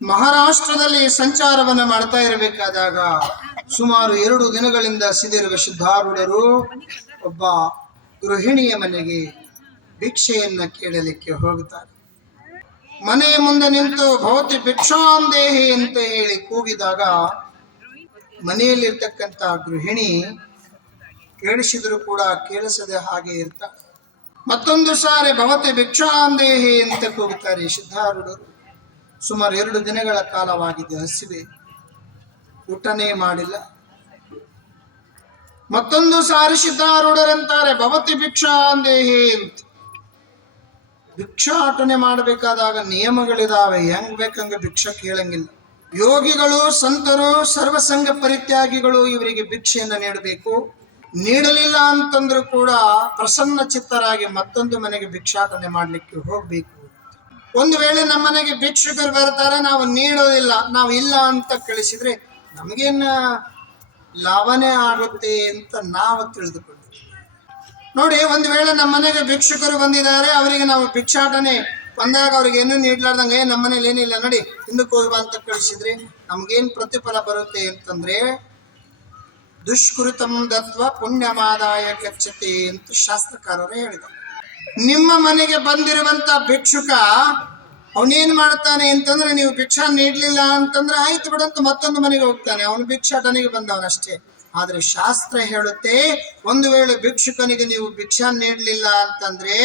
ಮಹಾರಾಷ್ಟ್ರದಲ್ಲಿ ಸಂಚಾರವನ್ನು ಮಾಡ್ತಾ ಇರಬೇಕಾದಾಗ ಸುಮಾರು ಎರಡು ದಿನಗಳಿಂದ ಸಿದಿರುವ ಸಿದ್ಧಾರೂಢರು ಒಬ್ಬ ಗೃಹಿಣಿಯ ಮನೆಗೆ ಭಿಕ್ಷೆಯನ್ನ ಕೇಳಲಿಕ್ಕೆ ಹೋಗುತ್ತಾರೆ. ಮನೆಯ ಮುಂದೆ ನಿಂತು ಭವತಿ ಭಿಕ್ಷಾಂದೇಹಿ ಅಂತ ಹೇಳಿ ಕೂಗಿದಾಗ ಮನೆಯಲ್ಲಿರ್ತಕ್ಕಂಥ ಗೃಹಿಣಿ ಕೇಳಿಸಿದ್ರು ಕೂಡ ಕೇಳಿಸದೆ ಹಾಗೆ ಇರ್ತಾರೆ ಮತ್ತೊಂದು ಸಾರಿ ಭವತಿ ಭಿಕ್ಷಾಂದೇಹಿ ಅಂತ ಕೂಗುತ್ತಾರೆ ಸಿದ್ಧಾರೂಢರು ಸುಮಾರು ಎರಡು ದಿನಗಳ ಕಾಲವಾಗಿದೆ ಹಸಿವೆ. ಊಟನೇ ಮಾಡಿಲ್ಲ. ಮತ್ತೊಂದು ಸಾರಿ ಭವತಿ ಭಿಕ್ಷಾಂದೇಹಿ ಅಂತ ಭಿಕ್ಷಾಟನೆ ಮಾಡಬೇಕಾದಾಗ ನಿಯಮಗಳಿದಾವೆ, ಹೆಂಗ್ ಬೇಕಂಗ ಭಿಕ್ಷ ಕೇಳಂಗಿಲ್ಲ. ಯೋಗಿಗಳು, ಸಂತರು, ಸರ್ವಸಂಗ ಪರಿತ್ಯಾಗಿಗಳು ಇವರಿಗೆ ಭಿಕ್ಷೆಯನ್ನು ನೀಡಬೇಕು. ನೀಡಲಿಲ್ಲ ಅಂತಂದ್ರೂ ಕೂಡ ಪ್ರಸನ್ನ ಚಿತ್ತರಾಗಿ ಮತ್ತೊಂದು ಮನೆಗೆ ಭಿಕ್ಷಾಟನೆ ಮಾಡಲಿಕ್ಕೆ ಹೋಗ್ಬೇಕು. ಒಂದು ವೇಳೆ ನಮ್ಮ ಮನೆಗೆ ಭಿಕ್ಷುಕರು ಬರ್ತಾರೆ ನಾವು ನೀಡೋದಿಲ್ಲ ನಾವು ಇಲ್ಲ ಅಂತ ಕಳಿಸಿದ್ರೆ ನಮಗೇನ ಲಾಭನೇ ಆಗುತ್ತೆ ಅಂತ ನಾವು ತಿಳಿದುಕೊಂಡಿದ್ದೀವಿ. ನೋಡಿ ಒಂದು ವೇಳೆ ನಮ್ಮ ಮನೆಗೆ ಭಿಕ್ಷುಕರು ಬಂದಿದ್ದಾರೆ ಅವರಿಗೆ ನಾವು ಭಿಕ್ಷಾಟನೆ ಬಂದಾಗ ಅವ್ರಿಗೆ ಏನೂ ನೀಡ್ಲಾರ್ದಂಗೆ "ಏ, ನಮ್ಮ ಮನೇಲಿ ಏನಿಲ್ಲ ನೋಡಿ ಹಿಂದಕ್ಕೆ ಹೋಗುವ ಅಂತ ಕಳಿಸಿದ್ರೆ ನಮ್ಗೇನ್ ಪ್ರತಿಫಲ ಬರುತ್ತೆ ಅಂತಂದ್ರೆ ದುಷ್ಕೃತಂ ದತ್ವ ಪುಣ್ಯಮಾದಾಯ ಕೆಚ್ಚತೆ ಅಂತ ಶಾಸ್ತ್ರಕಾರರು ಹೇಳಿದರು ನಿಮ್ಮ ಮನೆಗೆ ಬಂದಿರುವಂತ ಭಿಕ್ಷುಕ, ಅವನೇನ್ ಮಾಡ್ತಾನೆ ಅಂತಂದ್ರೆ ನೀವು ಭಿಕ್ಷಾ ನೀಡ್ಲಿಲ್ಲ ಅಂತಂದ್ರೆ ಆಯ್ತು ಬಿಡಂತ ಮತ್ತೊಂದು ಮನೆಗೆ ಹೋಗ್ತಾನೆ. ಅವನು ಭಿಕ್ಷಾಟನೆಗೆ ಬಂದವನಷ್ಟೇ. ಆದ್ರೆ ಶಾಸ್ತ್ರ ಹೇಳುತ್ತೆ, ಒಂದು ವೇಳೆ ಭಿಕ್ಷುಕನಿಗೆ ನೀವು ಭಿಕ್ಷಾ ನೀಡ್ಲಿಲ್ಲ ಅಂತಂದ್ರೆ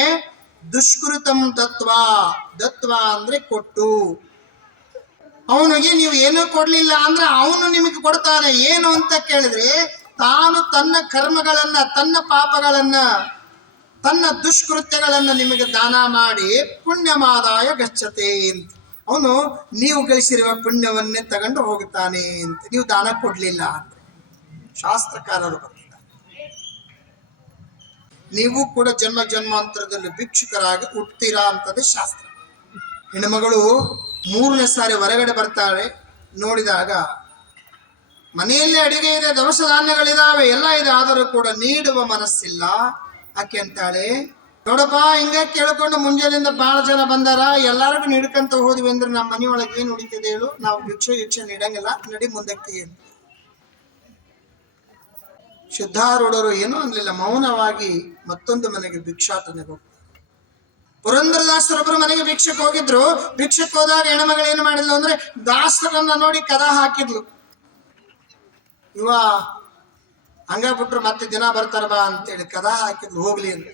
ದುಷ್ಕೃತಂ ದತ್ವ ದತ್ವ ಅಂದ್ರೆ ಕೊಟ್ಟು. ಅವನಿಗೆ ನೀವು ಏನೂ ಕೊಡ್ಲಿಲ್ಲ ಅಂದ್ರೆ ಅವನು ನಿಮಗೆ ಕೊಡ್ತಾನೆ. ಏನು ಅಂತ ಕೇಳಿದ್ರೆ ತಾನು ತನ್ನ ಕರ್ಮಗಳನ್ನ, ತನ್ನ ಪಾಪಗಳನ್ನ ತನ್ನ ದುಷ್ಕೃತ್ಯಗಳನ್ನ ನಿಮಗೆ ದಾನ ಮಾಡಿ ಪುಣ್ಯಮಾದಾಯ ಗಚ್ಚತೆ ಅಂತ. ಅವನು, ನೀವು ಗಳಿಸಿರುವ ಪುಣ್ಯವನ್ನೇ ತಗೊಂಡು ಹೋಗುತ್ತಾನೆ ಅಂತ. ನೀವು ದಾನ ಕೊಡ್ಲಿಲ್ಲ ಅಂತ ಶಾಸ್ತ್ರಕಾರರು ನೀವು ಕೂಡ ಜನ್ಮ ಜನ್ಮಾಂತರದಲ್ಲಿ ಭಿಕ್ಷುಕರಾಗಿ ಹುಟ್ತೀರಾ ಅಂತದೇ ಶಾಸ್ತ್ರ. ಹೆಣ್ಮಗಳು ಮೂರನೇ ಸಾರಿ ಹೊರಗಡೆ ಬರ್ತಾಳೆ. ನೋಡಿದಾಗ, ಮನೆಯಲ್ಲಿ ಅಡಿಗೆ ಇದೆ, ದವಸ ಧಾನ್ಯಗಳಿದಾವೆ, ಎಲ್ಲ ಇದೆ, ಆದರೂ ಕೂಡ ನೀಡುವ ಮನಸ್ಸಿಲ್ಲ. ಆಕೆ ಅಂತಾಳೆ. ನೋಡಪ್ಪ, ಹಿಂಗೆ ಕೇಳ್ಕೊಂಡು ಮುಂಜಾನೆಯಿಂದ ಬಹಳ ಜನ ಬಂದಾರ. ಎಲ್ಲರಿಗೂ ನೀಡ್ಕಂತ ಹೋದ್ವಿ ಅಂದ್ರೆ ನಮ್ಮ ಮನೆಯೊಳಗೆ ಏನು ಉಳಿತಿದೆ ಹೇಳು. ನಾವು ಭಿಕ್ಷೆ ಭಿಕ್ಷೆ ನೀಡಂಗಿಲ್ಲ. ನಡಿ ಮುಂದಕ್ಕೆ ಅಂತ ಸಿದ್ಧಾರೂಢರು ಏನೂ ಅನ್ಲಿಲ್ಲ. ಮೌನವಾಗಿ ಮತ್ತೊಂದು ಮನೆಗೆ ಭಿಕ್ಷಾಟನೆಗೆ ಹೋಗ್ತಾರೆ ಪುರಂದ್ರದಾಸರೊಬ್ಬರು ಮನೆಗೆ ಭಿಕ್ಷಕ್ಕೆ ಹೋಗಿದ್ರು. ಭಿಕ್ಷಕ್ಕೆ ಹೋದಾಗ ಹೆಣ್ಮಗಳು ಏನು ಮಾಡಿದ್ಲು ಅಂದ್ರೆ ದಾಸರನ್ನ ನೋಡಿ ಕದ ಹಾಕಿದ್ಲು. ಇವ ಹಂಗ ಬಿಟ್ರು ಮತ್ತೆ ದಿನ ಬರ್ತಾರ ಬಾ ಅಂತೇಳಿ ಕದಾ ಹಾಕಿದ್ರು ಹೋಗ್ಲಿ ಅಂತ.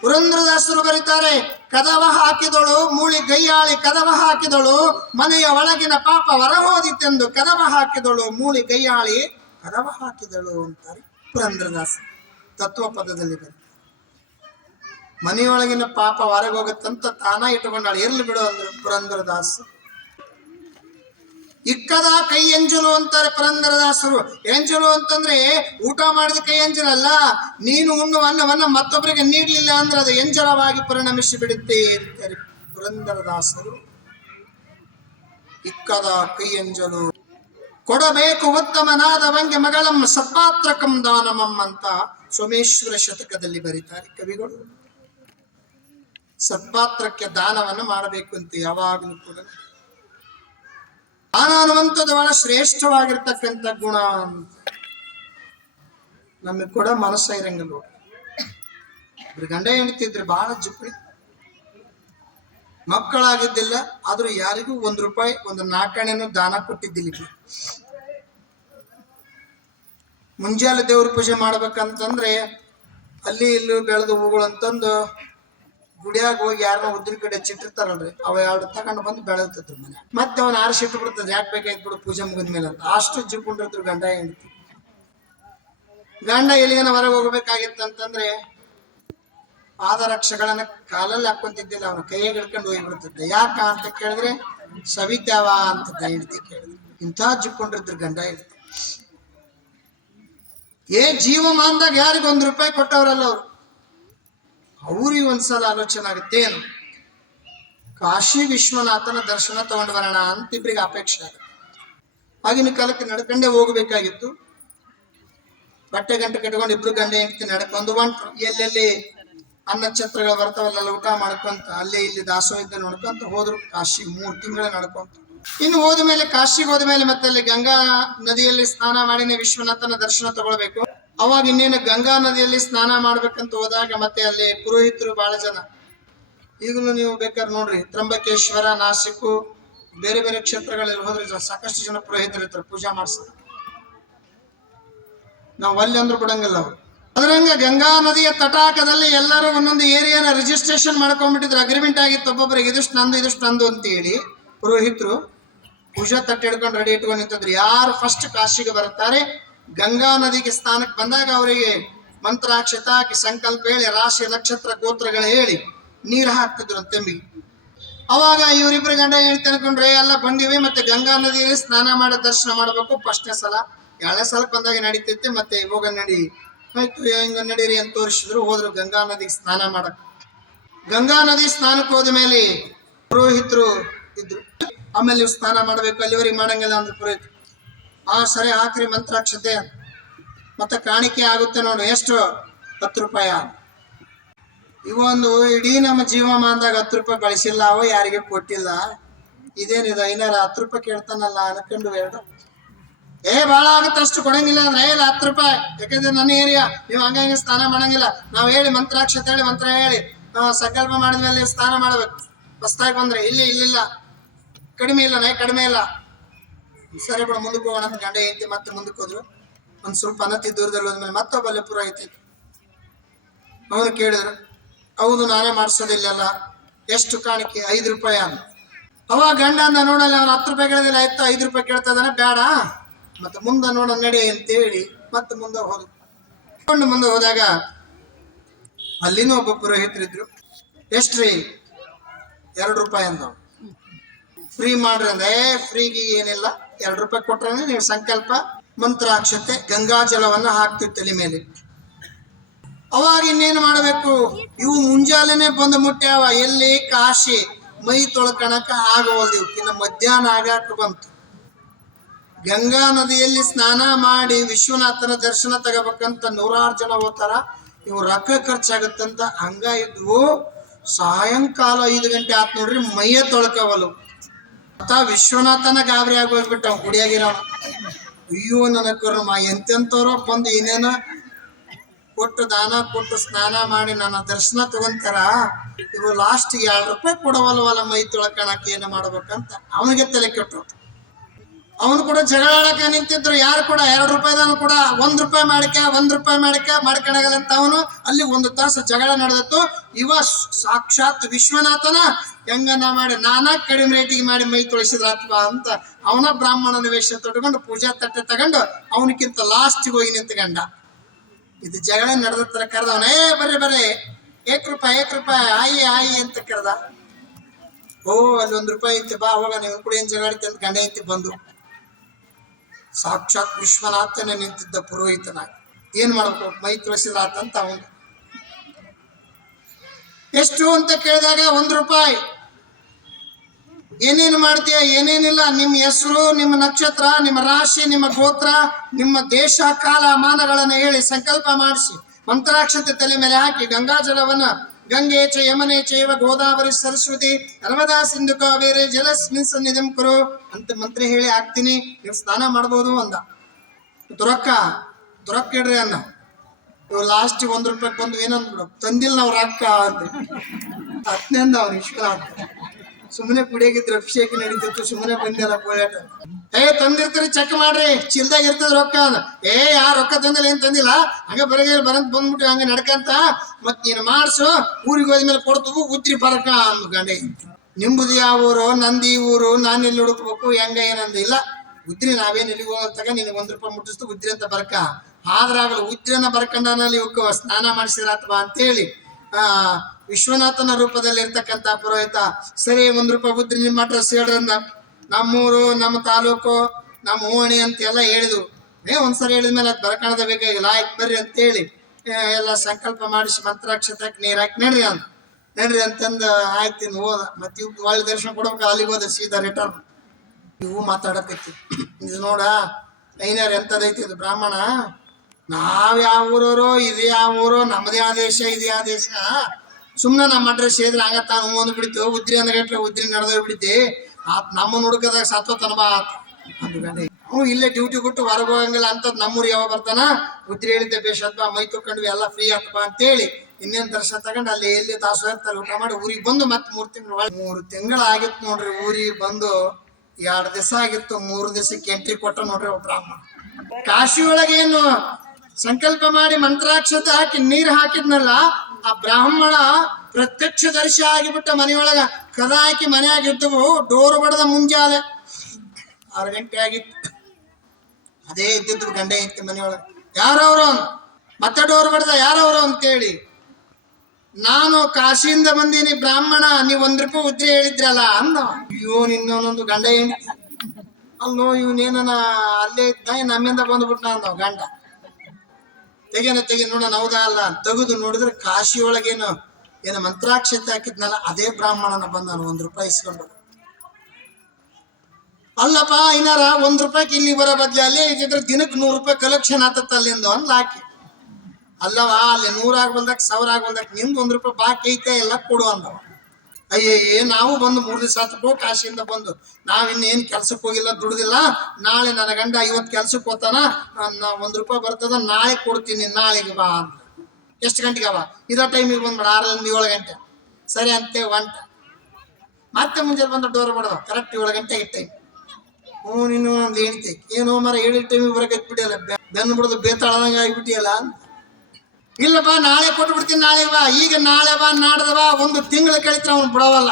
ಪುರಂದ್ರದಾಸರು ಬರೀತಾರೆ, ಕದವ ಹಾಕಿದಳು, ಮೂಳಿ ಗೈಯಾಳಿ ಕದವ ಹಾಕಿದಳು, ಮನೆಯ ಒಳಗಿನ ಪಾಪ ಹೊರಹೋದಿತೆಂದು ಕದವ ಹಾಕಿದಳು, ಮೂಳಿ ಗೈಯಾಳಿ ಕದವ ಹಾಕಿದಳು ಅಂತಾರೆ ಪುರಂದ್ರದಾಸ ತತ್ವ ಪದದಲ್ಲಿ ಬಂದ ಮನೆಯೊಳಗಿನ ಪಾಪ ಹೊರಗೆ ಹೋಗುತ್ತಂತ ತಾನ ಇಟ್ಟುಕೊಂಡಾಳೆ, ಇರ್ಲಿ ಬಿಡು ಅಂದ್ರು ಪುರಂದರದಾಸ ಇಕ್ಕದ ಕೈ ಎಂಜಲು ಅಂತಾರೆ ಪುರಂದರದಾಸರು ಎಂಜಲು ಅಂತಂದ್ರೆ ಊಟ ಮಾಡಿದ ಕೈ ಎಂಜಲಲ್ಲ ನೀನು ಉಣ್ಣು ಅನ್ನವನ್ನ ಮತ್ತೊಬ್ಬರಿಗೆ ನೀಡಲಿಲ್ಲ ಅಂದ್ರೆ ಅದು ಎಂಜಲವಾಗಿ ಪರಿಣಮಿಸಿ ಬಿಡುತ್ತೆ ಅಂತಾರೆ ಪುರಂದರದಾಸರು. ಇಕ್ಕದ ಕೈ ಎಂಜಲು ಕೊಡಬೇಕು ಉತ್ತಮನಾದ ವಂಗೆ ಮಗಳಂ ಸತ್ಪಾತ್ರಕಂ ದಾನಮಂ ಅಂತ ಸೋಮೇಶ್ವರ ಶತಕದಲ್ಲಿ ಬರೀತಾರೆ ಕವಿಗಳು. ಸತ್ಪಾತ್ರಕ್ಕೆ ದಾನವನ್ನು ಮಾಡಬೇಕು ಅಂತ ಯಾವಾಗಲೂ ಕೂಡ. ಅನ್ನುವಂಥದ್ದು ಬಹಳ ಶ್ರೇಷ್ಠವಾಗಿರ್ತಕ್ಕಂಥ ಗುಣ ನಮಗೆ ಕೂಡ ಮನಸ್ಸ ಇರಂಗಿಲ್ಲ ಇಬ್ರು ಗಂಡ ಹೆಂಡತಿದ್ರೆ ಬಹಳ ಜುಪ್ಪಿ ಮಕ್ಕಳಾಗಿದ್ದಿಲ್ಲ, ಆದ್ರೂ ಯಾರಿಗೂ ಒಂದು ರೂಪಾಯಿ, ಒಂದು ನಾಲ್ಕಣೆನೂ ದಾನ ಕೊಟ್ಟಿದ್ದಿಲ್ಲ. ಮುಂಜಾನೆ ದೇವ್ರ ಪೂಜೆ ಮಾಡ್ಬೇಕಂತಂದ್ರೆ ಅಲ್ಲಿ ಇಲ್ಲೂ ಬೆಳೆದು ಹೂಗಳು ಗುಡಿಯಾಗ ಹೋಗಿ ಯಾರನ್ನ ಉದ್ರ ಕಡೆ ಚಿಟ್ಟಿರ್ತಾರಲ್ರಿ, ಅವ ಎರಡು ತಗೊಂಡು ಬಂದು ಬೆಳಗ್ತಿದ್ರು ಮನೆ. ಮತ್ತೆ ಅವನ ಆರು ಸಿಟ್ಟು ಬಿಡ್ತದೆ, ಯಾಕೆ ಬೇಕಾಯ್ತು ಬಿಡು ಪೂಜೆ ಮುಗಿದ ಮೇಲೆ ಅಂತ. ಅಷ್ಟು ಜಿಪ್ಕೊಂಡಿದ್ರು ಗಂಡ ಹೆಂಡತಿ. ಗಂಡ ಎಲ್ಲಿಗನ ಹೊರಗೆ ಹೋಗ್ಬೇಕಾಗಿತ್ತಂತಂದ್ರೆ ಪಾದರಕ್ಷಗಳನ್ನ ಕಾಲಲ್ಲಿ ಹಾಕೊಂತಿದ್ದಿಲ್ಲ ಅವನ ಕೈಯಾಗ ಹಿಡ್ಕೊಂಡು ಹೋಗಿಬಿಡ್ತಿದ್ದೆ. ಯಾಕ ಅಂತ ಕೇಳಿದ್ರೆ ಸವಿತ್ಯಾವ ಅಂತ ಹೆಂಡತಿ ಕೇಳಿದ್ರು. ಇಂಥ ಜಿಪ್ಕೊಂಡಿದ್ರು ಗಂಡ ಹೆಂಡತಿ. ಏ ಜೀವಮಾನದಾಗ ಯಾರಿಗೊಂದು ರೂಪಾಯಿ ಕೊಟ್ಟವ್ರಲ್ಲ ಅವ್ರು? ಅವ್ರಿಗೆ ಒಂದ್ಸಲ ಆಲೋಚನೆ ಆಗುತ್ತೆ ಏನು? ಕಾಶಿ ವಿಶ್ವನಾಥನ ದರ್ಶನ ತಗೊಂಡು ಬರೋಣ ಅಂತ ಇಬ್ಬರಿಗೆ ಅಪೇಕ್ಷೆ ಆಗುತ್ತೆ. ಆಗಿನ ಕಾಲಕ್ಕೆ ನಡ್ಕೊಂಡೇ ಹೋಗ್ಬೇಕಾಗಿತ್ತು. ಬಟ್ಟೆ ಗಂಟೆ ಕಟ್ಕೊಂಡು ಇಬ್ರು ಗಂಡ ಹೆಂಡತಿ ನಡ್ಕೊಂಡು ಹೊಂಟ್ರು. ಎಲ್ಲೆಲ್ಲಿ ಅನ್ನಛತ್ರಗಳು ಬರ್ತಾವಲ್ಲ, ಊಟ ಮಾಡ್ಕೊಂತ, ಅಲ್ಲೇ ಇಲ್ಲಿ ದಾಸೋಹ ನೋಡ್ಕೊಂತ ಹೋದ್ರು. ಕಾಶಿ ಮೂರ್ ತಿಂಗಳ ನಡ್ಕೊಂತ. ಇನ್ನು ಹೋದ್ಮೇಲೆ ಕಾಶಿಗೆ ಹೋದ ಮೇಲೆ ಮತ್ತೆ ಅಲ್ಲಿ ಗಂಗಾ ನದಿಯಲ್ಲಿ ಸ್ನಾನ ಮಾಡಿನೇ ವಿಶ್ವನಾಥನ ದರ್ಶನ ತಗೊಳ್ಬೇಕು. ಅವಾಗ ಇನ್ನೇನು ಗಂಗಾ ನದಿಯಲ್ಲಿ ಸ್ನಾನ ಮಾಡ್ಬೇಕಂತ ಹೋದಾಗ ಮತ್ತೆ ಅಲ್ಲಿ ಪುರೋಹಿತರು ಬಹಳ ಜನ. ಈಗಲೂ ನೀವು ಬೇಕಾದ್ರೆ ನೋಡ್ರಿ ತ್ರಂಬಕೇಶ್ವರ ನಾಸಿಕು, ಬೇರೆ ಬೇರೆ ಕ್ಷೇತ್ರಗಳಲ್ಲಿ ಹೋದ್ರೆ ಸಾಕಷ್ಟು ಜನ ಪುರೋಹಿತರು ಇರ್ತಾರೆ, ಪೂಜಾ ಮಾಡ್ಸೋದು ನಾವು ಅಲ್ಲಿ ಅಂದ್ರೂ ಬಿಡಂಗಿಲ್ಲ ಅವ್ರು. ಅದರಂಗ ಗಂಗಾ ನದಿಯ ತಟಾಕದಲ್ಲಿ ಎಲ್ಲರೂ ಒಂದೊಂದು ಏರಿಯಾನ ರಿಜಿಸ್ಟ್ರೇಷನ್ ಮಾಡ್ಕೊಂಡ್ಬಿಟ್ಟಿದ್ರು. ಅಗ್ರಿಮೆಂಟ್ ಆಗಿತ್ತು ಒಬ್ಬೊಬ್ಬರಿಗೆ ಇದಿಷ್ಟು ನಂದು ಇದಿಷ್ಟು ನಂದು ಅಂತ ಹೇಳಿ ಪುರೋಹಿತರು. ಪೂಜಾ ತಟ್ಟೆ ಹಿಡ್ಕೊಂಡು ರೆಡಿ ಇಟ್ಕೊಂಡು ನಿಂತಿದ್ರು. ಯಾರು ಫಸ್ಟ್ ಕಾಶಿಗೆ ಬರುತ್ತಾರೆ ಗಂಗಾ ನದಿಗೆ ಸ್ಥಾನಕ್ಕೆ ಬಂದಾಗ ಅವರಿಗೆ ಮಂತ್ರಾಕ್ಷತ ಹಾಕಿ ಸಂಕಲ್ಪ ಹೇಳಿ, ರಾಶಿ, ನಕ್ಷತ್ರ ಗೋತ್ರಗಳ ಹೇಳಿ ನೀರು ಹಾಕ್ತಿದ್ರು ತೆಂಬಿಗೆ ಅವಾಗ ಇವರಿಬ್ರು ಗಂಡ ಹೇಳ್ತಾ ಅನ್ಕೊಂಡ್ರೆ ಎಲ್ಲ ಬಂದಿವಿ, ಮತ್ತೆ ಗಂಗಾ ನದಿಯಲ್ಲಿ ಸ್ನಾನ ಮಾಡಿ, ದರ್ಶನ ಮಾಡಬೇಕು, ಫಸ್ಟ್ನೇ ಸಲ. ಎರಡನೇ ಸಲ ಬಂದಾಗ ನಡೀತೈತೆ, ಮತ್ತೆ ಹೋಗ ನಡಿ. ಆಯ್ತು ಹೆಂಗ ನಡೀರಿ ಅಂತ ತೋರಿಸಿದ್ರು, ಹೋದ್ರು ಗಂಗಾ ನದಿಗೆ ಸ್ನಾನ ಮಾಡಕ್. ಗಂಗಾ ನದಿ ಸ್ನಾನಕ್ಕೆ ಹೋದ ಮೇಲೆ ಪುರೋಹಿತರು ಇದ್ರು. ಆಮೇಲೆ ನೀವು ಸ್ನಾನ ಮಾಡಬೇಕು ಅಲ್ಲಿವರಿಗೆ ಮಾಡಂಗಿಲ್ಲ ಅಂದ್ರೆ ಪುರೋಹಿತರು. ಆ ಸರಿ ಹಾಕ್ರಿ ಮಂತ್ರಾಕ್ಷತೆ. ಮತ್ತೆ ಕಾಣಿಕೆ ಆಗುತ್ತೆ ನೋಡು, ಎಷ್ಟು? ಹತ್ತು ರೂಪಾಯಿ. ಇವೊಂದು ಇಡೀ ನಮ್ಮ ಜೀವಮಾನದಾಗ ಹತ್ತು ರೂಪಾಯಿ ಗಳಿಸಿಲ್ಲ, ಅವ ಯಾರಿಗೆ ಕೊಟ್ಟಿಲ್ಲ. ಇದೇನಿದೆ ಐನಾರ ಹತ್ತು ರೂಪಾಯಿ ಕೇಳ್ತಾನಲ್ಲ ಅನ್ಕೊಂಡು ಬೇಡ. ಏ ಭಾಳ ಆಗುತ್ತೆ, ಅಷ್ಟು ಕೊಡಂಗಿಲ್ಲ ಅಂದ್ರೆ, ಏ ಹತ್ತು ರೂಪಾಯಿ. ಯಾಕಂದ್ರೆ ನನ್ನ ಏರಿಯಾ, ನೀವು ಹಂಗ ಹಂಗೆ ಸ್ನಾನ ಮಾಡಂಗಿಲ್ಲ. ನಾವು ಹೇಳಿ ಮಂತ್ರಾಕ್ಷತೆ ಹೇಳಿ, ಮಂತ್ರ ಹೇಳಿ ಸಂಕಲ್ಪ ಮಾಡಿದ್ಮೇಲೆ ಸ್ನಾನ ಮಾಡ್ಬೇಕು. ಹೊಸ್ದಾಗಿ ಬಂದ್ರೆ, ಇಲ್ಲಿ ಇಲ್ಲಿಲ್ಲ ಕಡಿಮೆ ಇಲ್ಲ, ನೈ, ಕಡಿಮೆ ಇಲ್ಲ. ಸರಿ ಬಿಡು, ಮುಂದಕ್ಕೆ ಹೋಗೋಣ ಅಂತ ಗಂಡ ಹೆಂಡತಿ ಮತ್ತೆ ಮುಂದಕ್ಕೆ ಹೋದ್ರು. ಒಂದು ಸ್ವಲ್ಪ ಅನತಿ ದೂರದಲ್ಲಿ ಹೋದ್ಮೇಲೆ ಮತ್ತೊಬ್ಬ ಪುರ ಐತಿ. ಅವನು ಕೇಳಿದ್ರು. ಹೌದು, ನಾನೇ ಮಾಡಿಸೋದಿಲ್ಲ ಎಷ್ಟು ಕಾಣಿಕೆ? ಐದು ರೂಪಾಯಿ ಅಂದ ಅವ ಗಂಡ ಅಂದ ನೋಡಲ್ಲ, ಅವ್ನು ಹತ್ತು ರೂಪಾಯಿ ಕೇಳಿದಿಲ್ಲ ಆಯ್ತು, ಐದು ರೂಪಾಯಿ ಕೇಳ್ತಾ ಬೇಡ. ಮತ್ತೆ ಮುಂದೆ ನೋಡ, ನಡಿ ಅಂತೇಳಿ ಮತ್ತೆ ಮುಂದೆ ಹೋದ ಕೊಂಡು ಮುಂದೆ ಹೋದಾಗ ಅಲ್ಲಿನೂ ಒಬ್ಬ ಪುರೋಹಿತರಿದ್ರು. ಎಷ್ಟ್ರಿ ಎರಡು ರೂಪಾಯಿ ಅಂದವ್ ಫ್ರೀ ಮಾಡ್ರಿ ಅಂದ್ರೆ ಫ್ರೀಗೆ ಏನಿಲ್ಲ. ಎರಡು ರೂಪಾಯಿ ಕೊಟ್ರೆ ನೀವು ಸಂಕಲ್ಪ ಮಂತ್ರಾಕ್ಷತೆ ಗಂಗಾಜಲವನ್ನ ಹಾಕ್ತಿವಿ ತಲೆ ಮೇಲೆ. ಅವಾಗ ಇನ್ನೇನು ಮಾಡಬೇಕು? ಇವು ಮುಂಜಾಲೆನೆ ಬಂದು ಮುಟ್ಟ್ಯಾವ. ಎಲ್ಲಿ ಕಾಶಿ, ಮೈ ತೊಳ್ಕಣಕ ಆಗವಲ್ದು. ಇನ್ನು ಮಧ್ಯಾಹ್ನ ಆಗಾಕ ಬಂತು. ಗಂಗಾ ನದಿಯಲ್ಲಿ ಸ್ನಾನ ಮಾಡಿ ವಿಶ್ವನಾಥನ ದರ್ಶನ ತಗೋಬೇಕಂತ ನೂರಾರು ಜನ ಹೋತಾರ. ಇವು ರೊಕ್ಕ ಖರ್ಚಾಗತ್ತಂತ ಹಂಗ ಇದ್ವು. ಸಾಯಂಕಾಲ ಐದು ಗಂಟೆ ಆತ್ ನೋಡ್ರಿ ಮೈಯ ತೊಳ್ಕವಲು ಮತ್ತ ವಿಶ್ವನಾಥನ ಗಾಬರಿ ಆಗಿ ಹೋಗ್ಬಿಟ್ಟ ಗುಡಿಯಾಗಿರೋ ಅಯ್ಯೋ ನನ ಕರ್ಮ ಎಂತೆಂತವ್ರೋ ಬಂದು ಏನೇನೋ ಕೊಟ್ಟು ದಾನ ಕೊಟ್ಟು ಸ್ನಾನ ಮಾಡಿ ನನ್ನ ದರ್ಶನ ತಗೊಂತಾರ? ಇವು ಲಾಸ್ಟ್ ಎರಡು ರೂಪಾಯಿ ಕೊಡವಲ್ವಲ್ಲ ಮೈ ತೊಳ್ಕಣಕ್ಕೆ ಏನು ಮಾಡ್ಬೇಕಂತ ಅವನಿಗೆ ತಲೆ ಕೆಟ್ಟು ಅವನು ಕೂಡ ಜಗಳ ಆಡಕ ನಿಂತಿದ್ರು, ಯಾರು ಕೂಡ? ಎರಡು ರೂಪಾಯಿದವನು ಕೂಡ, ಒಂದ್ ರೂಪಾಯಿ ಮಾಡಿಕ, ಒಂದ್ ರೂಪಾಯಿ ಮಾಡಿಕ ಮಾಡ್ಕೊಳಗಲ್ಲ ಅಂತ ಅವನು ಅಲ್ಲಿ ಒಂದು ತಾಸು ಜಗಳ ನಡೆದತ್ತು. ಇವ ಸಾಕ್ಷಾತ್ ವಿಶ್ವನಾಥನ ಹೆಂಗನ ಮಾಡಿ, ನಾನಾ ಕಡಿಮೆ ರೇಟಿಗೆ ಮಾಡಿ ಮೈ ತೊಳಿಸಿದ್ರಾತ್ವ ಅಂತ ಅವನ ಬ್ರಾಹ್ಮಣನ ವೇಷ ತೊಟ್ಕೊಂಡು ಪೂಜಾ ತಟ್ಟೆ ತಗೊಂಡು ಅವನಕ್ಕಿಂತ ಲಾಸ್ಟಿಗೆ ಹೋಗಿ ನಿಂತ್ಕಂಡ. ಇದು ಜಗಳ ನಡೆದ ಕರೆದವನ ಅವನೇ ಬರ್ರಿ ಬರ್ರಿ. ಏಕ್ ರೂಪಾಯಿ ಏಕ್ ರೂಪಾಯಿ, ಆಯಿ ಆಯಿ ಅಂತ ಕರೆದ. ಓ, ಅಲ್ಲಿ ಒಂದು ರೂಪಾಯಿ ಐತಿ, ಬಾ ಅವಾಗ ನೀವು ಕೂಡ ಏನ್ ಜಗಳ ಆಡ್ತಿ ಅಂತ ಗಂಡ ಐತಿ ಬಂದು. ಸಾಕ್ಷಾತ್ ವಿಶ್ವನಾಥನೇ ನಿಂತಿದ್ದ ಪುರೋಹಿತನಾಗಿ ಏನ್ ಮಾಡ್ಬೇಕು? ಮೈ ತುಳಸಿದಾತಂತ ಅವನು. ಎಷ್ಟು ಅಂತ ಕೇಳಿದಾಗ ಒಂದು ರೂಪಾಯಿ. ಏನೇನು ಮಾಡ್ತೀಯ, ಏನೇನಿಲ್ಲ ನಿಮ್ಮ ಹೆಸರು ನಿಮ್ಮ ನಕ್ಷತ್ರ ನಿಮ್ಮ ರಾಶಿ, ನಿಮ್ಮ ಗೋತ್ರ, ನಿಮ್ಮ ದೇಶ, ಕಾಲ, ಮಾನಗಳನ್ನು ಹೇಳಿ ಸಂಕಲ್ಪ ಮಾಡಿಸಿ. ಮಂತ್ರಾಕ್ಷತೆ ತಲೆ ಮೇಲೆ ಹಾಕಿ ಗಂಗಾಜಲವನ್ನ ಗಂಗೆ ಚ ಯಮನೆ ಚೈವ ಗೋದಾವರಿ ಸರಸ್ವತಿ, ನರ್ಮದಾ ಸಿಂಧು ಕಾವೇರಿ ಜಲಸ್ಮಿನ್ ಸನ್ನಿಧಂ ಕುರು ಅಂತ ಮಂತ್ರ ಹೇಳಿ ಹಾಕ್ತೀನಿ. ನೀವು ಸ್ನಾನ ಮಾಡ್ಬೋದು ಅಂದ. ದುರಕ್ಕ ದುರಕ್ಕ ಇಡ್ರಿ ಅನ್ನ. ಇವ್ ಲಾಸ್ಟ್ ಒಂದ್ ರೂಪಾಯಿ ಬಂದು ಏನಂದ್ಬಿಡು, ತಂದಿಲ್ಲ ಅವ್ರ ಅಕ್ಕ ಅಂತ. ಹತ್ತನೇ ಅಂದ ಇಷ್ಟ ವಿಶ್ವನಾಥ ಸುಮ್ಮನೆ ಕುಡಿಯಾಗಿದ್ರು ಅಭಿಷೇಕ ನಡೀತಿತ್ತು ಸುಮ್ಮನೆ ಬಂದಿಲ್ಲ ಕೋಲಾಟ. ಏ, ತಂದಿರ್ತೀರಿ ಚೆಕ್ ಮಾಡ್ರಿ. ಚಿಲ್ದಾಗ ಇರ್ತದ ರೊಕ್ಕ. ಏ, ಯಾ, ರೊಕ್ಕ ತಂದಿಲ್ಲ, ಏನ್ ತಂದಿಲ್ಲ? ಹಂಗ ಬರಗ ಬರಂತ ಬಂದ್ಬಿಟ್ಟು ಹಂಗೆ ನಡ್ಕಂತ, ಮತ್ ನೀನ್ ಮಾಡ್ಸು, ಊರಿಗೆ ಹೋದ್ಮೇಲೆ ಕೊಡ್ತು ಉತ್ರಿ ಬರಕ ಅಂದ್ ಗಂಡೆ. ನಿಂಬುದು ಯಾವ ಊರು, ನಂದಿ ಊರು, ನಾನು ಎಲ್ಲಿ ಹುಡುಕ್ಬೇಕು, ಹೆಂಗ ಏನಂದ ಇಲ್ಲ. ಉದ್ರಿ, ನಾವೇನ್ ಎಲ್ಲಿಗೆ ಹೋಗಂತಾಗ ನಿನಗೆ ಒಂದ್ ರೂಪಾಯಿ ಮುಟ್ಟಿಸ್ತು, ಉದ್ರಿ ಅಂತ ಬರ್ಕ. ಆದ್ರಾಗಲ್ಲ ಉದ್ರಿನ ಬರ್ಕಂಡ ಇವಕ್ಕೆ ಸ್ನಾನ ಅಂತ ಅಂತೇಳಿ, ಆ ವಿಶ್ವನಾಥನ ರೂಪದಲ್ಲಿ ಇರ್ತಕ್ಕಂಥ ಪುರೋಹಿತ, ಸರಿ, ಒಂದ್ ರೂಪಾಯಿ ಬುದ್ಧಿ ನಿಮ್ಮ ಅಡ್ರೆಸ್ ಹೇಳ್ರಂದ. ನಮ್ಮೂರು, ನಮ್ಮ ತಾಲೂಕು, ನಮ್ಮ ಓಣಿ ಅಂತ ಎಲ್ಲ ಹೇಳಿದ್ರು. ಏ, ಒಂದ್ಸರಿ ಹೇಳಿದ್ಮೇಲೆ ಅದು ಬರಕಾಣದ ಬೇಕಾಗಿಲ್ಲ ಆಯ್ತು ಬರ್ರಿ ಅಂತೇಳಿ ಹೇಳಿ ಎಲ್ಲ ಸಂಕಲ್ಪ ಮಾಡಿಸಿ ಮಂತ್ರಾಕ್ಷತಕ್ಕೆ ನೀರ್ ಹಾಕಿ ನಡ್ರಿ ಅಂತ ನಡ್ರಿ ಅಂತಂದು ಆಯ್ತಿನ್ ಹೋದ. ಮತ್ತೆ ಇವ್ ಒಳ್ಳೆ ದರ್ಶನ ಕೊಡ್ಬೇಕು, ಅಲ್ಲಿಗೆ ಹೋದ ಸೀದಾ ರಿಟರ್ನ್ ಇವು ಮಾತಾಡಕೈತಿ ಇದು ನೋಡ, ಐನಾರ ಎಂತದೈತಿ ಇದು ಬ್ರಾಹ್ಮಣ? ನಾವ್ ಯಾವ ಊರವರು, ಇದು ಯಾವ ಊರು ನಮ್ಮದೇ ಆದೇಶ ಇದೇ ಆದೇಶ ದೇಶ? ಸುಮ್ಮನೆ ನಮ್ಮ ಅಡ್ರೆಸ್ ಹೇಳಿದ್ರೆ ಹಂಗ ತಾನು ಅಂದ್ ಬಿಡ್ತು ಉದ್ರಿ ಅಂದ್ಗಟ್ಲೆ ಉದ್ರಿ ನಡೆದೋಗಿ ಬಿಡ್ತಿ. ಆತ್ ನಮ್ಮ ಹುಡುಕದಾಗ ಸತ್ವ ತನಬ ಆತ. ಅವ್ನು ಇಲ್ಲೇ ಡ್ಯೂಟಿ ಕೊಟ್ಟು ಹೊರಗೆ ಹೋಗಂಗಿಲ್ಲ ಅಂತ ನಮ್ಮೂರು ಯಾವಾಗ ಬರ್ತಾನ? ಉದ್ರಿ ಹೇಳಿದ್ದೆ ಬೇಷದ್ ಬಾ ಮೈ ತೊಕೊಂಡ್ವಿ ಎಲ್ಲ ಫ್ರೀ ಅಂತ ಅಂತೇಳಿ. ಇನ್ನೇನ್ ದರ್ಶನ ತಗೊಂಡು ಅಲ್ಲಿ ಎಲ್ಲಿ ತಾಸು ಇರ್ತಾರೆ ಊಟ ಮಾಡಿ ಊರಿಗೆ ಬಂದು ಮತ್ತೆ ಮೂರು ತಿಂಗಳು ಮೂರು ತಿಂಗಳು ಆಗಿತ್ತು ನೋಡ್ರಿ, ಊರಿಗೆ ಬಂದು ಎರಡು ದಿವಸ ಆಗಿತ್ತು, ಮೂರು ದಿವಸಕ್ಕೆ ಎಂಟ್ರಿ ಕೊಟ್ಟ ನೋಡ್ರಿ ಒಬ್ಬ ಬ್ರಾಹ್ಮಣ ಕಾಶಿ ಒಳಗೆ ಏನು ಸಂಕಲ್ಪ ಮಾಡಿ ಮಂತ್ರಾಕ್ಷತೆ ಹಾಕಿ ನೀರು ಹಾಕಿದ್ನಲ್ಲ ಆ ಬ್ರಾಹ್ಮಣ ಪ್ರತ್ಯಕ್ಷ ದರ್ಶಿ ಆಗಿಬಿಟ್ಟ ಮನೆಯೊಳಗ ಕದ ಹಾಕಿ ಮನೆಯಾಗ ಇದ್ದವು, ಡೋರು ಬಡದ ಮುಂಜಾಲೆ. ಆರು ಗಂಟೆ ಆಗಿತ್ತು. ಅದೇ ಇದ್ದಿದ್ರು ಗಂಡ ಇತ್ತು ಮನೆಯೊಳಗೆ. ಯಾರವರು ಮತ್ತೆ ಡೋರ್ ಬಡ್ದ ಯಾರವರು ಅಂತೇಳಿ ನಾನು ಕಾಶಿಯಿಂದ ಬಂದೀನಿ ಬ್ರಾಹ್ಮಣ, ನೀವು ಒಂದ್ ರೂಪಾಯಿ ಉದ್ರಿ ಹೇಳಿದ್ರಲ್ಲ ಅಂದ. ಅಯ್ಯೋ ನಿನ್ನೊಂದೊಂದು ಗಂಡ ಹೆಂಡತಿ. ಅಲ್ಲೋ ಇವನೇನ ಅಲ್ಲೇ ಇದ್ದ, ನಮ್ಮಿಂದ ಬಂದ್ಬಿಟ್ನ ಅಂದವ ಗಂಡ. ತೆಗೆನ ತೆಗೆ ನೋಡ ಹೌದಾ ಅಲ್ಲ. ತೆಗೆದು ನೋಡಿದ್ರೆ ಕಾಶಿ ಒಳಗೇನು, ಏನು ಮಂತ್ರಾಕ್ಷತೆ ಹಾಕಿದ್ನಲ್ಲ, ಅದೇ ಬ್ರಾಹ್ಮಣನ ಬಂದನು ಒಂದು ರೂಪಾಯಿ ಇಸ್ಕೊಂಡು. ಅಲ್ಲಪ್ಪ, ಇನ್ನಾರ, ಒಂದ್ ರೂಪಾಯಿಗೆ ಇಲ್ಲಿ ಬರೋ ಬದ್ಲಿ ಅಲ್ಲೇ ಇದ್ರೆ ದಿನಕ್ಕೆ ನೂರು ರೂಪಾಯಿ ಕಲೆಕ್ಷನ್ ಆತತ್ತ ಅಲ್ಲಿಂದ ಅಂದ್ ಹಾಕಿ ಅಲ್ಲವಾ ಅಲ್ಲಿ ನೂರಾಗ ಬಂದಾಗ ಸಾವಿರ ಬಂದಾಗ ನಿಮ್ದು ಒಂದ್ ರೂಪಾಯಿ ಬಾಕಿ ಐತೆ, ಎಲ್ಲ ಕೊಡು ಅಂದವ. ಅಯ್ಯಯ್ಯೇ ನಾವು ಬಂದು ಮೂರು ದಿವಸ ಆತಪ್ಪೋ ಕಾಶಿಯಿಂದ ಬಂದು. ನಾವಿನ್ನೇನು ಕೆಲ್ಸಕ್ಕೆ ಹೋಗಿಲ್ಲ, ದುಡ್ದಿಲ್ಲ. ನಾಳೆ ನನ್ನ ಗಂಡ ಇವತ್ತು ಕೆಲ್ಸಕ್ಕೆ ಹೋತಾನ ಒಂದ್ ರೂಪಾಯಿ ಬರ್ತದ, ನಾಳೆ ಕೊಡ್ತೀನಿ, ನಾಳೆಗೆ ಬಾ ಅಂತ. ಎಷ್ಟು ಗಂಟೆಗೆ ಅವ? ಇದೇ ಟೈಮಿಗೆ ಬಂದ್ಬಿಡ, ಆರರಿಂದ ಏಳು ಗಂಟೆ. ಸರಿ ಅಂತೆ, ಒಂಟ. ಮತ್ತೆ ಮುಂಜಾನೆ ಬಂದು ಡೋರ್ ಬಿಡೋದು ಕರೆಕ್ಟ್ ಏಳು ಗಂಟೆಗೆ ಟೈಮ್ ಹ್ಞೂ ನೀನು ಒಂದು ಹೇಳ್ತಿ ಏನೋ ಮರ ಏಳು ಟೈಮಿಗೆ ಬರಕ್ಕೆ ಬಿಟ್ಟಿಯಲ್ಲ ಬೆನ್ನು ಬಿಡೋದು ಬೇತಾಳದಂಗೆ ಆಗಿಬಿಟ್ಟಿಯಲ್ಲ ಅಂತ. ಇಲ್ಲಪ್ಪ ನಾಳೆ ಕೊಟ್ಟು ಬಿಡ್ತೀನಿ ನಾಳೆ ಬಾ. ಈಗ ನಾಳೆ ಬಾ, ನಾಡ್ದ ಬಾ. ಒಂದು ತಿಂಗಳು ಕಳಿತ ಅವ್ನು ಬಿಡವಲ್ಲ.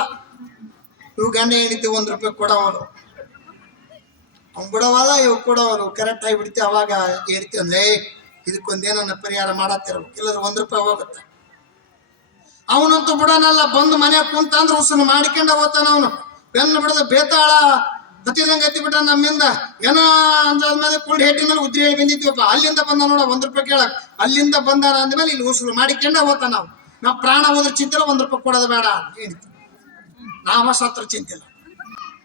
ಇವು ಗಂಡ ಹೆಂಡತಿ ಒಂದು ರೂಪಾಯಿ ಕೊಡವನು ಅವ್ನು ಬಿಡವಲ್ಲ ಇವ್ ಕೊಡವನು ಕರೆಕ್ಟ್ ಆಗಿಬಿಡ್ತಿ ಅವಾಗ ಹೇಳ್ತಿ ಅಂದ್ರೆ ಇದಕ್ಕೊಂದೇನನ್ನ ಪರಿಹಾರ ಮಾಡತ್ತಿರ್ಬೇಕು. ಇಲ್ಲದ್ರೆ ಒಂದು ರೂಪಾಯಿ ಹೋಗುತ್ತೆ. ಅವನಂತೂ ಬಿಡನಲ್ಲ, ಬಂದು ಮನೆ ಕುಂತ ಅಂದ್ರೆ ಉಸುನು ಮಾಡ್ಕೊಂಡ ಹೋಗ್ತಾನ ಅವನು. ಬೆನ್ನು ಬಿಡದ ಬೇತಾಳ ಹತ್ತಿದಂಗೆ ಎತ್ತಿ ಬಿಟ್ಟ ನಮ್ಮಿಂದ ಏನೋ ಅಂದಾದ್ಮೇಲೆ ಕುಳ್ಳಿ ಹೇಟಿ ಮೇಲೆ ಉದ್ರಿ ಹೇಳಿ ಬಂದಿದ್ವಪ್ಪ. ಅಲ್ಲಿಂದ ಬಂದ ನೋಡ, ಒಂದ್ ರೂಪಾಯಿ ಕೇಳಕ್. ಅಲ್ಲಿಂದ ಬಂದಾರ ಅಂದ್ಮೇಲೆ ಇಲ್ಲಿ ಉಸುಲು ಮಾಡಿಕೊಂಡ ಹೋತ ನಾವು. ನಾವು ಪ್ರಾಣ ಹೋದ್ರೆ ಚಿಂತಿಲ್ಲ, ಒಂದ್ ರೂಪಾಯಿ ಕೊಡೋದು ಬೇಡ ನಾವ ಸತ್ರ ಚಿಂತಿಲ್ಲ.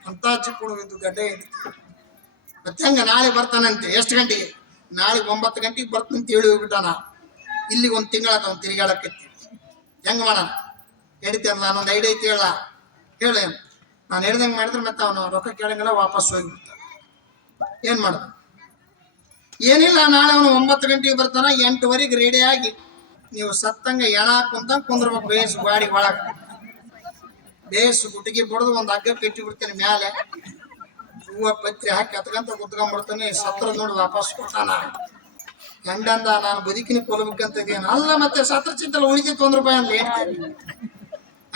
ಅಂತ ಚಿಕ್ಕುಡುವಿದ್ದು ಗಡ್ಡೆ ಮತ್ತೆ ಹಂಗ ನಾಳೆ ಬರ್ತಾನಂತೆ? ಎಷ್ಟು ಗಂಟೆಗೆ? ನಾಳೆ ಒಂಬತ್ತು ಗಂಟೆಗೆ ಬರ್ತಾನಂತ ಹೇಳಿ ಹೋಗ್ಬಿಟ್ಟಾನ. ಇಲ್ಲಿಗೆ ಒಂದು ತಿಂಗಳ ಅವ್ನು ತಿರುಗಾಡಕತ್ತಿ ಹೆಂಗ ಮಾಡೋಣ? ಹೇಳ್ತೇನೆ ನಾನೊಂದು ಐಡಿಯಾ ಐತಿ ಹೇಳ. ಹೇಳ. ನಾನು ಹೇಳ್ದಂಗೆ ಮಾಡಿದ್ರೆ ಮತ್ತೆ ಅವನು ರೊಕ್ಕ ಕೇಳಂಗಿಲ್ಲ ವಾಪಸ್ ಹೋಗಿಬಿಡ್ತಾನೆ. ಏನು ಮಾಡೋದು? ಏನಿಲ್ಲ, ನಾಳೆ ಅವನು ಒಂಬತ್ತು ಗಂಟೆಗೆ ಬರ್ತಾನ, ಎಂಟುವರೆಗೆ ರೆಡಿ ಆಗಿ ನೀವು ಸತ್ತಂಗ ಎಣ ಕುಂತ ಕುಂದ್ರಬೇಕು, ಬೇಸ್ ಗಾಡಿ ಒಳಗೆ. ಬೇಸ್ ಗುಟ್ಟಿಗೆ ಬಡ್ದು ಒಂದು ಹಗ್ಗ ಕಟ್ಟಿ ಬಿಡ್ತೇನೆ ಮೇಲೆ ಹೂವ ಪತ್ರಿ ಹಾಕಿ ಹತ್ಕಂತ ಕುತ್ಕೊಂಡ್ಬಿಡ್ತಾನೆ ಸತ್ರ ನೋಡಿ ವಾಪಸ್ ಕೊಡ್ತಾನ ಗಂಡಂದ ನಾನು ಬದುಕಿನ ಕೊಲ್ಬೇಕಂತ ಇದೇನು ಅಲ್ಲ ಮತ್ತೆ ಸತ್ರ ಚಿಂತಲ್ಲ ಉಳಿದಿತ್ತು ತೊಂದ್ರೆ ರೂಪಾಯಿ ಅಂತ ಹೇಳ್ತೇನೆ.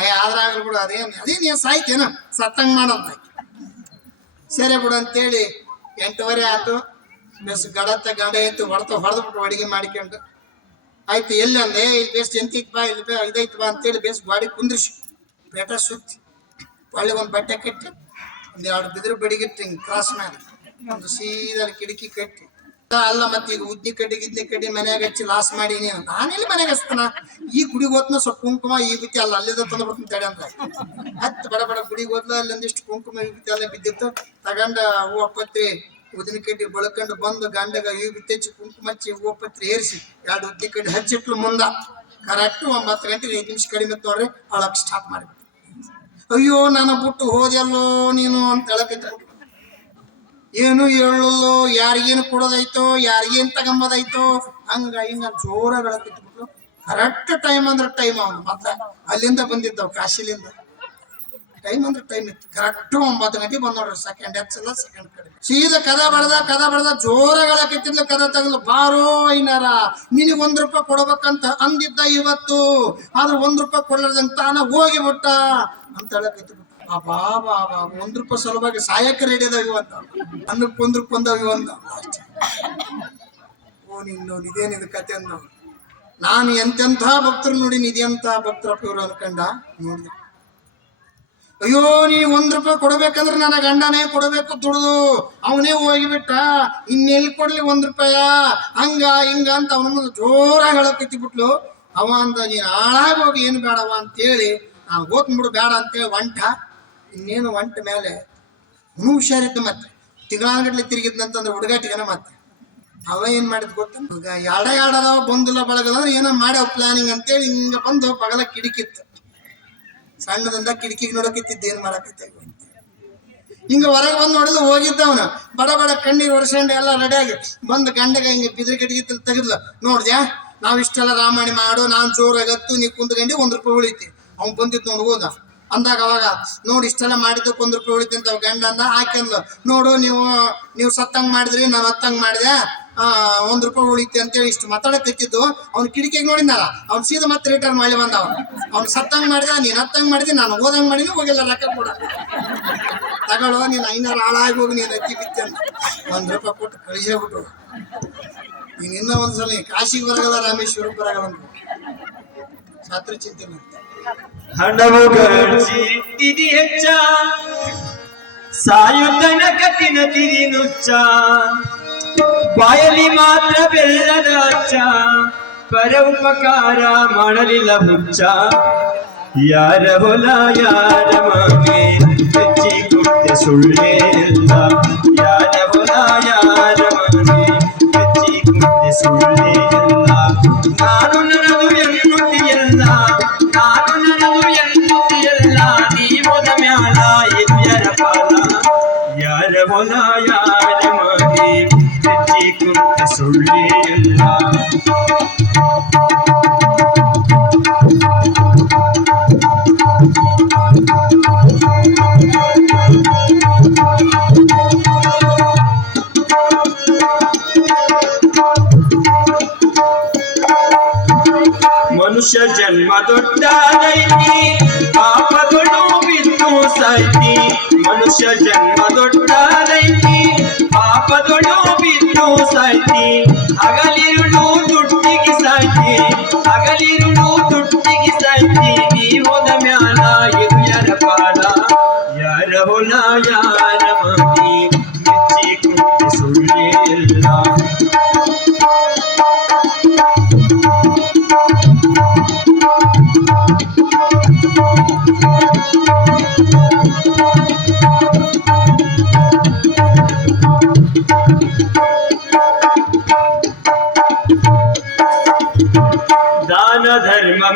ಅಯ್ಯ ಆದ್ರ ಆಗ್ಲಿ ಬಿಡು, ಅದೇನು ಅದೇನು ಏನು ಸಾಯ್ತೇನ ಸತ್ತಂಗ್ ಮಾಡೋಂತ ಸರಿ ಬಿಡು ಅಂತೇಳಿ ಎಂಟುವರೆ ಆಯ್ತು. ಬೆಸ್ ಗಡತ್ತ ಗಡ ಎತ್ತು ಹೊಡ್ದು ಬಿಟ್ಟು ಅಡುಗೆ ಮಾಡ್ಕೊಂಡು, ಆಯ್ತು, ಎಲ್ಲಿ ಅಂದೆ? ಇಲ್ಲಿ ಬೇಸ್ ಎಂತಿತ್ತು ಬಾ, ಇಲ್ಲಿ ಬೇ ಇದೈತ್ ಬಾ ಅಂತೇಳಿ ಬೇಸ್ ಬಾಡಿ ಕುಂದ್ರಿಸಿ ಬೇಟ ಸುತ್ತಿ, ಒಳ್ಳೆ ಒಂದು ಬಟ್ಟೆ ಕಟ್ಟಿ, ಒಂದು ಎರಡು ಬಿದಿರು ಬಡಿಗಿಟ್ಟು ಹಿಂಗೆ ಕ್ರಾಸ್ ಮಾಡಿ, ಒಂದು ಸೀದಾ ಕಿಟಕಿ ಕಟ್ಟಿ ಅಲ್ಲ ಮತ್ತೆ ಈಗ ಉದ್ದಿ ಕಡ್ಡಿ ಗಿದ್ದಿ ಕಡ್ಡಿ ಮನ್ಯಾಗ ಹಚ್ಚಿ ಲಾಸ್ ಮಾಡೀನಿ ಅಂತ. ನಾನೆಲ್ಲಿ ಮನ್ಯಾಗ ಹಚ್ತಾನ? ಈ ಗುಡಿಗೆ ಹೋದ್ನ ಸ್ವಲ್ಪ ಕುಂಕುಮ, ಈ ಬಿತ್ತಿ ಅಲ್ಲ, ಅಲ್ಲಿಂದ ತಂದು ಬರ್ತೀನಿ ತಡೆ ಅಂತ ಹತ್ತು ಬಡ ಬಡ ಗುಡಿಗೆ ಹೋದ್ಲ, ಅಲ್ಲೊಂದಿಷ್ಟು ಕುಂಕುಮ, ಈ ಬಿತ್ತಿ ಅಲ್ಲೇ ಬಿದ್ದಿತ್ತು. ತಗೊಂಡ ಹೂವ ಪತ್ರಿ ಉದಿನ ಕಡ್ಡಿ ಬಳಕೊಂಡು ಬಂದು ಗಂಡಗ ಈ ಬಿತ್ತಿ ಹಚ್ಚಿ ಕುಂಕುಮ ಹಚ್ಚಿ ಹೂವ ಪತ್ರಿ ಏರಿಸಿ, ಎರಡು ಉದ್ದಿ ಕಡ್ಡಿ ಹಚ್ಚಿಟ್ಲು ಮುಂದ. ಕರೆಕ್ಟ್ ಒಂಬತ್ತು ಗಂಟೆಗೆ ಐದು ನಿಮಿಷ ಕಡಿಮೆ ತೋರಿ ಅವಳಕ್ಕೆ ಸ್ಟಾಪ್ ಮಾಡಿ ಅಯ್ಯೋ ನಾನು ಬಿಟ್ಟು ಹೋದೆಲ್ಲೋ ನೀನು ಅಂತ ಹೇಳಕೈತಿ ಏನು ಹೇಳಲ್ಲೋ ಯಾರಿಗೇನು ಕೊಡೋದೈತೋ ಯಾರಿಗೇನು ತಗೊಂಬೋದೈತೋ ಹಂಗ ಹಿಂಗ ಜೋರ ಬೆಳಕಿಟ್ಬಿಟ್ಟು ಕರೆಕ್ಟ್ ಟೈಮ್ ಅಂದ್ರೆ ಟೈಮ್ ಅವನು. ಮತ್ತೆ ಅಲ್ಲಿಂದ ಬಂದಿದ್ದವು, ಕಾಶಿಲಿಂದ. ಟೈಮ್ ಅಂದ್ರೆ ಟೈಮ್ ಇತ್ತು. ಕರೆಕ್ಟ್ ಒಂಬತ್ತು ಗಂಟೆ ಬಂದ್ ನೋಡ್ರಿ. ಸೆಕೆಂಡ್ ಎಚ್ಚಲ್ಲ ಸೆಕೆಂಡ್ ಕಡೆ. ಸೀದಾ ಕದ ಬಡ್ದ ಕದ ಬಡ್ದ ಜೋರ ಹೇಳಕತ್ತಿದ್ಲು ಕದ ತಗಲು ಬಾರೋ ಐನಾರ, ನಿನಗೆ ಒಂದ್ ರೂಪಾಯಿ ಕೊಡ್ಬೇಕಂತ ಅಂದಿದ್ದ ಇವತ್ತು. ಆದ್ರೆ ಒಂದ್ ರೂಪಾಯಿ ಕೊಡ್ಲಾರ್ದಂತ ತಾನ ಹೋಗಿಬಿಟ್ಟ ಅಂತ ಹೇಳಕತ್ತಿದ್ಲು ಬಾಬಾ ಬಾಬಾ ಒಂದ್ ರೂಪಾಯಿ ಸಲುವಾಗಿ ಸಾಯಕ್ಕೆ ರೆಡಿ ಅದಾವ ಇವಂತ ಅನ್ನಕ್ಕೆ ಒಂದ್ ರೂಪಾಯಿ ಬಂದಾವ ಇವಂತ ಓ ನಿನ್ನು ಇದೇನಿದು ಕತೆ ಅಂದ ನಾನು ಎಂತೆಂಥ ಭಕ್ತರು ನೋಡಿ ಇದೆಂತ ಭಕ್ತರಪ್ಪ ಇವರು ಅನ್ಕಂಡ ನೋಡಿದೆ. ಅಯ್ಯೋ ನೀ ಒಂದ್ ರೂಪಾಯಿ ಕೊಡ್ಬೇಕಂದ್ರೆ ನನ್ನ ಗಂಡನೇ ಕೊಡಬೇಕು ದುಡ್ದು. ಅವನೇ ಹೋಗಿಬಿಟ್ಟ. ಇನ್ನೆಲ್ಲಿ ಕೊಡ್ಲಿ ಒಂದ್ ರೂಪಾಯ ಹಂಗ, ಹಿಂಗ ಅಂತ ಅವನ ಮುಂದೆ ಜೋರಾಗಿ ಹೇಳಕತ್ತಿ ಬಿಟ್ಲು ಅವ ಅಂದ, ನೀನ್ ಹಾಳಾಗಿ ಹೋಗಿ, ಏನು ಬೇಡವ ಅಂತೇಳಿ. ನಾನು ಹೋಗ್ಬಿಡು ಬೇಡ ಅಂತೇಳಿ ಒಂಟ. ಇನ್ನೇನು ಒಂಟ ಮೇಲೆ ಹುಷಾರಿತ್ತು ಮತ್ತೆ ತಿಂಗಳಾಗಟ್ಲೆ ತಿರುಗಿದ್ನಂತಂದ್ರೆ ಹುಡುಗಾಟಿಗೆನ ಮತ್ತೆ ಅವ ಏನ್ ಮಾಡಿದ್ ಗೊತ್ತ? ಈಗ ಎಡ ಎಡದವ ಬಂದಿಲ್ಲ ಬಳಗದ ಅಂದ್ರೆ ಏನೋ ಮಾಡ್ಯಾವ ಪ್ಲಾನಿಂಗ್ ಅಂತೇಳಿ ಹಿಂಗ ಬಂದು ಬಗಲ ಕಿಡಿಕಿತ್ತು. ಸಣ್ಣದಿಂದ ಕಿಟಕಿಗೆ ನೋಡಕಿತ್ತಿದ್ದು ಏನ್ ಮಾಡಕತ್ತ ಹಿಂಗ ಹೊರಗೆ ಬಂದು ನೋಡಿದ್ರು ಹೋಗಿದ್ದ ಅವನು ಬಡ ಬಡ ಕಣ್ಣೀರು ಒರೆಸ್ಕೊಂಡು ಎಲ್ಲ ರೆಡಿಯಾಗಿ ಬಂದು ಗಂಡಗ ಹಿಂಗೆ ಬಿದಿರು ಕಿಟಕಿ ತೆಗೆದ್ಲು. ನೋಡ್ದ್ಯಾ? ನಾವ್ ಇಷ್ಟೆಲ್ಲ ರಾಮಾಯಣ ಮಾಡು, ನಾನು ಜೋರಾಗತ್ತು ನೀ ಕುಂತ್ಕೊಂಡಿ ಒಂದ್ ರೂಪಾಯಿ ಉಳಿತಿ. ಅವ್ನು ಬಂದಿದ್ ನೋಡಿ ಹೋದ. ಅಂದಾಗ ಅವಾಗ, ನೋಡಿ, ಇಷ್ಟೆಲ್ಲ ಮಾಡಿದ್ದು ಒಂದ್ ರೂಪಾಯಿ ಉಳಿತಿ ಅಂತ ಅವ ಗಂಡ ಅಂದ, ಆಕೆಂದ್ಲು, ನೋಡು, ನೀವು ನೀವು ಸತ್ತಂಗ್ ಮಾಡಿದ್ರಿ, ನಾನು ಹತ್ತಂಗ್ ಮಾಡಿದೆ. ಒಂದ್ ರೂಪಾಯಿ ಉಳಿತಿ ಅಂತೇಳಿ ಇಷ್ಟು ಮಾತಾಡಕತ್ತಿದ್ದು ಅವ್ನ ಕಿಟಕಿಗೆ ನೋಡಿದ್ನಲ್ಲ, ಅವ್ನು ಸೀದಾ ಮತ್ತೆ ರಿಟರ್ನ್ ಮಾಡಿ ಬಂದ ಅವನು. ಅವ್ನು ಸತ್ತಂಗ್ ಮಾಡಿದ, ನೀನ್ ಹತ್ತಂಗ್ ಮಾಡಿದಿ, ನಾನು ಓದಂಗ್ ಮಾಡಿನಿ, ಹೋಗಿಲ್ಲ ರೊಕ್ಕ ಕೂಡ. ತಗೊಳ್ಳೋ, ನೀನು ಐನಾರು ಹಾಳಾಗಿ ಹೋಗಿ, ನೀನು ಅಕ್ಕಿ ಬಿತ್ತೆ ಅಂತ. ಒಂದ್ ರೂಪಾಯಿ ಕೊಟ್ಟು ಕಳಿಸೇ ಬಿಟ್ಟು ನೀನ್ ಇನ್ನೂ ಒಂದ್ಸಲ ಕಾಶಿಗೆ ಬರಗಲ್ಲ ರಾಮೇಶ್ವರ ಬರಗಲ್ಲ ಅಂತ ಶಾಸ್ತ್ರ ಚಿಂತೆ ಮಾಡ್ತಾರೆ. ಹಣವು ಗಳಿಸಿ ಇಟ್ಟಿದಿ ಹೆಚ್ಚ ಸಾಯುತನಕ ತಿನತಿರಿ ನುಚ್ಚ ಬಾಯಲ್ಲಿ ಮಾತ್ರ ಬೆಲ್ಲದ ಅಚ್ಚ ಪರ ಉಪಕಾರ ಮಾಡಲಿಲ್ಲ ಹುಚ್ಚ ಯಾರ ಹೊಲ ಯಾರ ಮನೆ ಹೆಚ್ಚಿ ಕೊಟ್ಟೆ ಸುಳ್ಳೇ ಇಲ್ಲ ಯಾರ ಹೊಲ ಯಾರ ಮನೆ ಹೆಚ್ಚಿ ಕೊಟ್ಟೆ ಸುಳ್ಳೇ ಇಲ್ಲ ನಾನು ನನ್ನದು ಎನ್ನುತ್ತಿಯಲ್ಲ ಕೊಟ್ಟೆ ಸುಳ್ಳೇ ಇಲ್ಲ ಮನುಷ್ಯ ಜನ್ಮ ದೊಡ್ಡದೈತಿ ಪಾಪಗಳು ಬಿದ್ದು ಸಾಯ್ತಿ ಮನುಷ್ಯ ಜನ್ಮ ಬಿದ್ದು ಸಾಯ್ತಿ ಹಗಲಿರುಳು ದುಡ್ಡಿಗೆ ಸಾಯ್ತಿ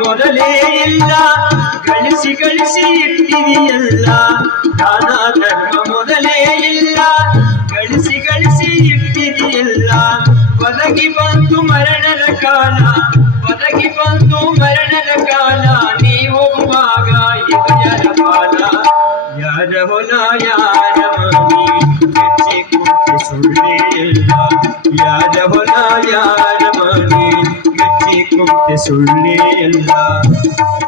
ಮೊದಲೇ ಇಲ್ಲ ಗಳಿಸಿ ಗಳಿಸಿ ಇಟ್ಟಿದೆಯಲ್ಲ ದಾನ ಧರ್ಮ ಮೊದಲೇ ಇಲ್ಲ ಗಳಿಸಿ ಗಳಿಸಿ ಇಟ್ಟಿದೆಯಲ್ಲ. ಒದಗಿ ಬಂತು ಮರಣದ ಕಾಲ, ಒದಗಿ ಬಂತು ಮರಣದ ಕಾಲ. ಯಾರ ಮನೆ